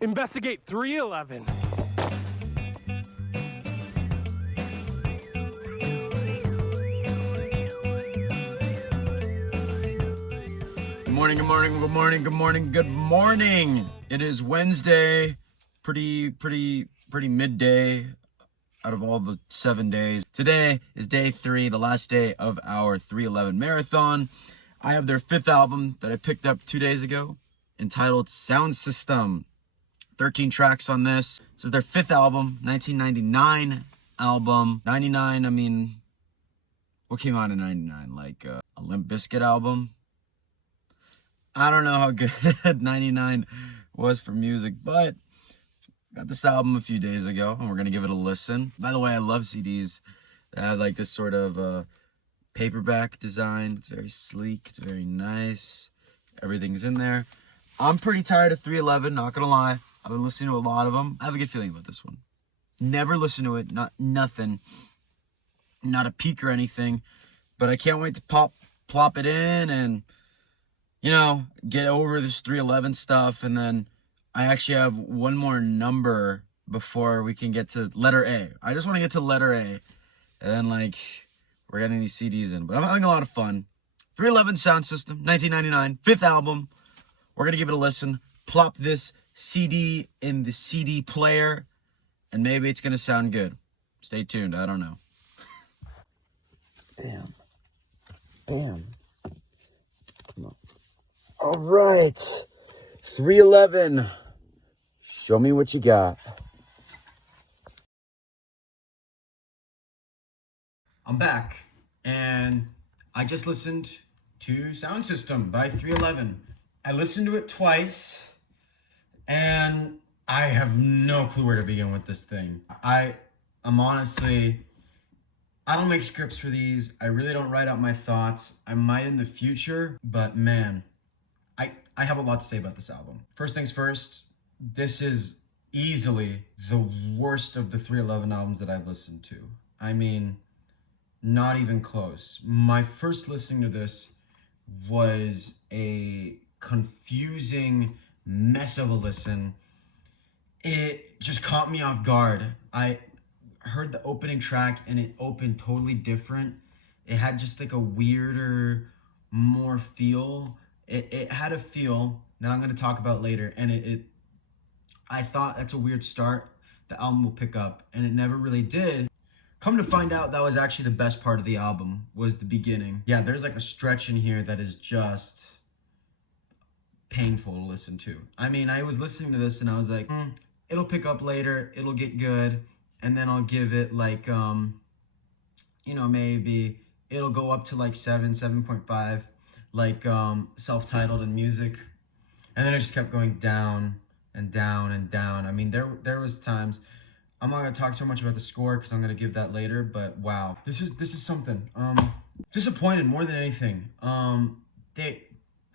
Investigate 311. Good morning, good morning, good morning, good morning, good morning. It is Wednesday, pretty midday out of all the 7 days. Today is day 3, the last day of our 311 marathon. I have their 5th album that I picked up 2 days ago, entitled Sound System. 13 tracks on this. This is their 5th album, 1999 album. 99, I mean, what came out in 99? Like a Limp Bizkit album? I don't know how good 99 was for music, but got this album a few days ago, and we're going to give it a listen. By the way, I love CDs that have like this sort of paperback design. It's very sleek. It's very nice. Everything's in there. I'm pretty tired of 311, not going to lie. I've been listening to a lot of them. I have a good feeling about this one. Never listened to it. Nothing. Not a peek or anything. But I can't wait to plop it in and, you know, get over this 311 stuff. And then I actually have one more number before we can get to letter A. I just want to get to letter A. And then, like, we're getting these CDs in. But I'm having a lot of fun. 311 Sound System, 1999, 5th album. We're going to give it a listen. Plop this CD in the CD player. And maybe it's going to sound good. Stay tuned. I don't know. Bam. Bam. Come on. All right. 311. Show me what you got. I'm back. And I just listened to Sound System by 311. I listened to it twice. And I have no clue where to begin with this thing. I'm honestly, I don't make scripts for these. I really don't write out my thoughts. I might in the future, but man, I have a lot to say about this album. First things first, this is easily the worst of the 311 albums that I've listened to. I mean, not even close. My first listening to this was a confusing mess of a listen. It just caught me off guard. I heard the opening track and it opened totally different. It had just like a weirder, more feel. It had a feel that I'm going to talk about later. And I thought that's a weird start. The album will pick up, and it never really did. Come to find out, that was actually the best part of the album, was the beginning. Yeah, there's like a stretch in here that is just painful to listen to. I mean, I was listening to this and I was like, it'll pick up later, it'll get good, and then I'll give it like, you know, maybe it'll go up to like 7.5, like Self-Titled and Music, and then it just kept going down and down and down. I mean, there was times, I'm not gonna talk so much about the score because I'm gonna give that later, but wow, this is something. Disappointed more than anything.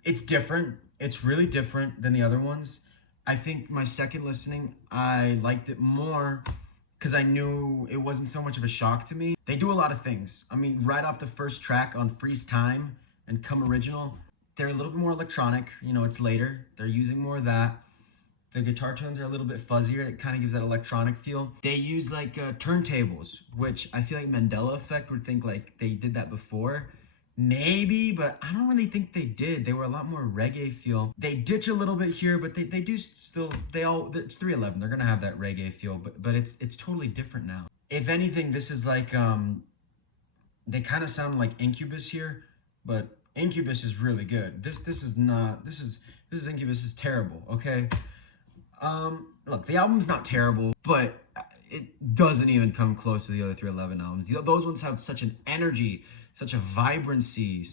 It's different. It's really different than the other ones. I think my second listening, I liked it more because I knew it wasn't so much of a shock to me. They do a lot of things. I mean, right off the first track on Freeze Time and Come Original, they're a little bit more electronic. You know, it's later. They're using more of that. The guitar tones are a little bit fuzzier. It kind of gives that electronic feel. They use like turntables, which I feel like Mandela Effect would think like they did that before. Maybe, but I don't really think they did. They were a lot more reggae feel. They ditch a little bit here, but they do still, it's 311. They're gonna have that reggae feel, but it's totally different now. If anything, this is like, they kind of sound like Incubus here, but Incubus is really good. This is Incubus is terrible, okay? Look, the album's not terrible, but it doesn't even come close to the other 311 albums. Those ones have such an energy, such a vibrancy,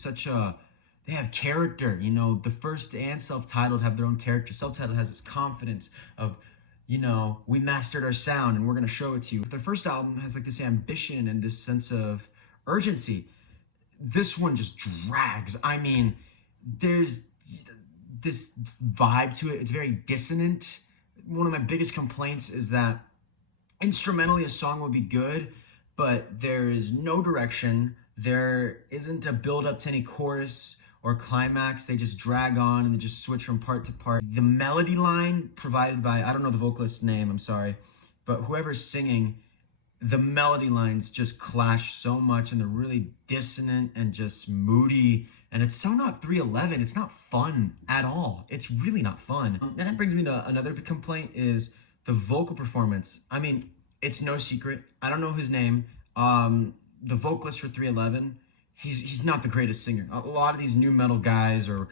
they have character. You know, the first and Self-Titled have their own character. Self-Titled has this confidence of, you know, we mastered our sound and we're going to show it to you. Their first album has like this ambition and this sense of urgency. This one just drags. I mean, there's this vibe to it. It's very dissonant. One of my biggest complaints is that instrumentally a song would be good, but there is no direction. There isn't a build up to any chorus or climax, they just drag on and they just switch from part to part. The melody line provided by, I don't know the vocalist's name, I'm sorry, but whoever's singing, the melody lines just clash so much and they're really dissonant and just moody. And it's so not 311. It's not fun at all. It's really not fun. And that brings me to another big complaint is the vocal performance. I mean, it's no secret. I don't know his name. The vocalist for 311, he's not the greatest singer. A lot of these new metal guys or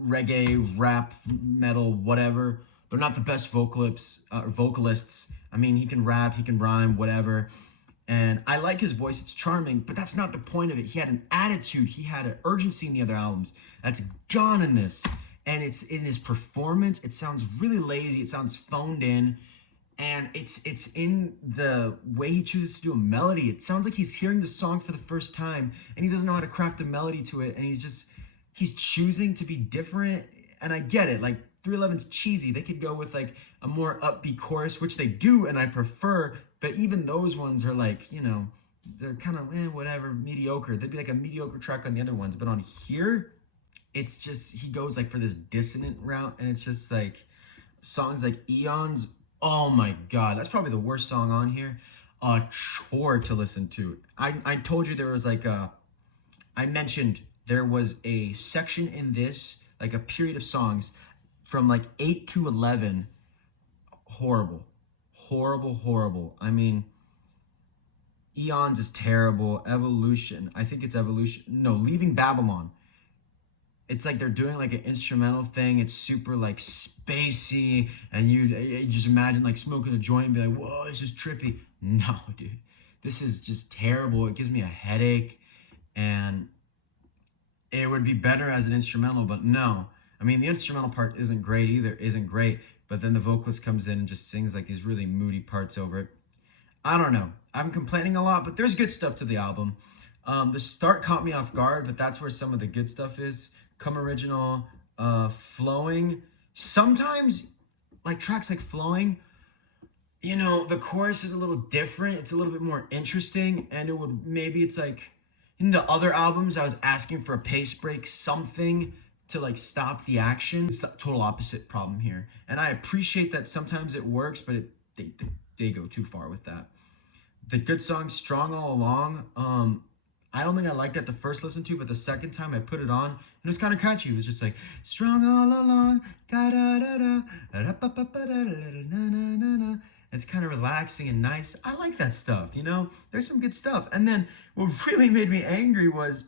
reggae, rap, metal, whatever, they're not the best vocalists. I mean, he can rap, he can rhyme, whatever. And I like his voice, it's charming, but that's not the point of it. He had an attitude, he had an urgency in the other albums. That's gone in this. And it's in his performance, it sounds really lazy, it sounds phoned in. And it's in the way he chooses to do a melody. It sounds like he's hearing the song for the first time and he doesn't know how to craft a melody to it. And he's choosing to be different. And I get it, like 311's cheesy. They could go with like a more upbeat chorus, which they do and I prefer. But even those ones are like, you know, they're kind of whatever, mediocre. They'd be like a mediocre track on the other ones. But on here, it's just, he goes like for this dissonant route. And it's just like songs like Eons. Oh my God, that's probably the worst song on here. A chore to listen to. I told you there was like I mentioned there was a section in this, like a period of songs from like 8 to 11. Horrible. I mean, Eons is terrible. Evolution. I think it's Evolution. No, Leaving Babylon. It's like they're doing like an instrumental thing. It's super like spacey. And you just imagine like smoking a joint and be like, whoa, this is trippy. No, dude. This is just terrible. It gives me a headache. And it would be better as an instrumental, but no. I mean, the instrumental part isn't great either. Isn't great. But then the vocalist comes in and just sings like these really moody parts over it. I don't know. I'm complaining a lot, but there's good stuff to the album. The start caught me off guard, but that's where some of the good stuff is. Come Original, Flowing. Sometimes, like tracks like Flowing, you know, the chorus is a little different. It's a little bit more interesting. And it's like, in the other albums, I was asking for a pace break, something to like stop the action. It's the total opposite problem here. And I appreciate that sometimes it works, but they go too far with that. The good song, Strong All Along, I don't think I liked that the first listen to, but the second time I put it on, and it was kind of catchy. It was just like, strong all along, da-da-da-da, da-da-da-da-da-da-da-da-da. It's kind of relaxing and nice. I like that stuff, you know? There's some good stuff. And then what really made me angry was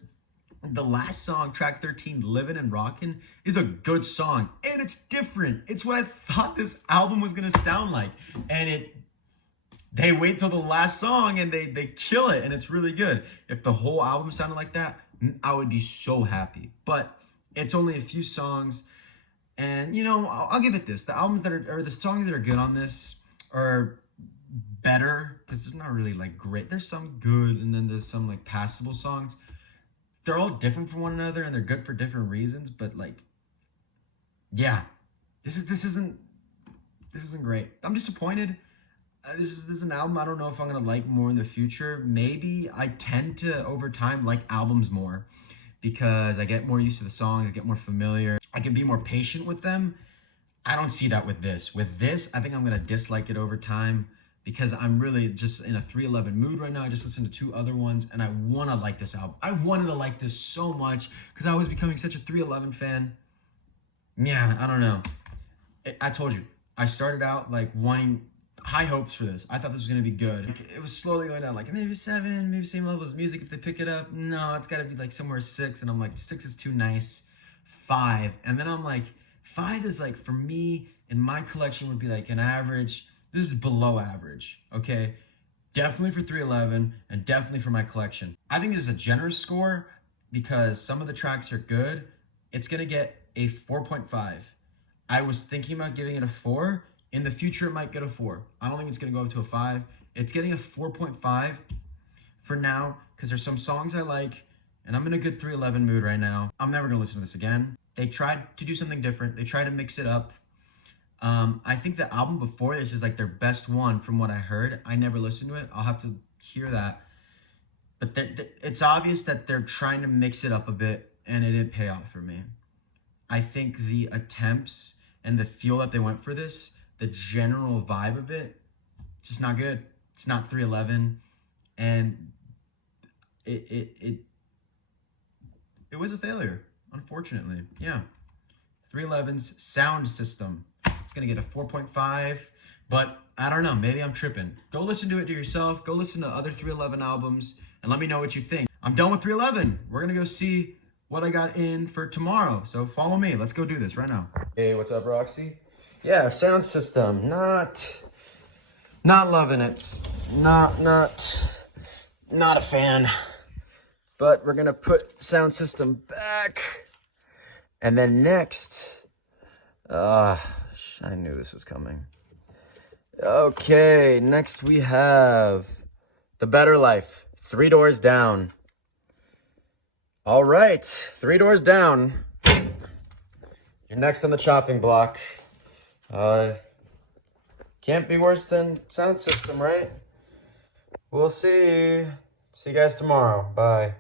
the last song, track 13, Livin' and Rockin', is a good song. And it's different. It's what I thought this album was going to sound like. And they wait till the last song and they kill it, and it's really good. If the whole album sounded like that, I would be so happy. But it's only a few songs, and you know, I'll give it this: the songs that are good on this are better, because it's not really like great. There's some good, and then there's some like passable songs. They're all different from one another, and they're good for different reasons. But like, yeah, this isn't great. I'm disappointed. This is an album I don't know if I'm going to like more in the future. Maybe I tend to, over time, like albums more because I get more used to the songs, I get more familiar. I can be more patient with them. I don't see that with this. With this, I think I'm going to dislike it over time because I'm really just in a 311 mood right now. I just listened to 2 other ones and I want to like this album. I wanted to like this so much because I was becoming such a 311 fan. Yeah, I don't know. I told you, I started out like wanting high hopes for this. I thought this was going to be good. It was slowly going down, like maybe 7, maybe same level as music if they pick it up. No, it's got to be like somewhere 6. And I'm like, 6 is too nice. 5. And then I'm like, 5 is like, for me, in my collection would be like an average. This is below average, okay? Definitely for 311 and definitely for my collection. I think this is a generous score because some of the tracks are good. It's going to get a 4.5. I was thinking about giving it a 4. In the future, it might get a 4. I don't think it's going to go up to a 5. It's getting a 4.5 for now because there's some songs I like, and I'm in a good 311 mood right now. I'm never going to listen to this again. They tried to do something different. They tried to mix it up. I think the album before this is like their best one from what I heard. I never listened to it. I'll have to hear that. But it's obvious that they're trying to mix it up a bit and it didn't pay off for me. I think the attempts and the feel that they went for this, the general vibe of it, it's just not good. It's not 311, and it was a failure, unfortunately. Yeah, 311's sound system. It's gonna get a 4.5, but I don't know. Maybe I'm tripping. Go listen to it to yourself. Go listen to other 311 albums, and let me know what you think. I'm done with 311. We're gonna go see what I got in for tomorrow. So follow me. Let's go do this right now. Hey, what's up, Roxy? Yeah, sound system. Not loving it. Not a fan. But we're gonna put sound system back. And then next, I knew this was coming. Okay, next we have The Better Life, 3 Doors Down. All right, 3 Doors Down. You're next on the chopping block. Can't be worse than sound system, right? We'll see. See you guys tomorrow. Bye.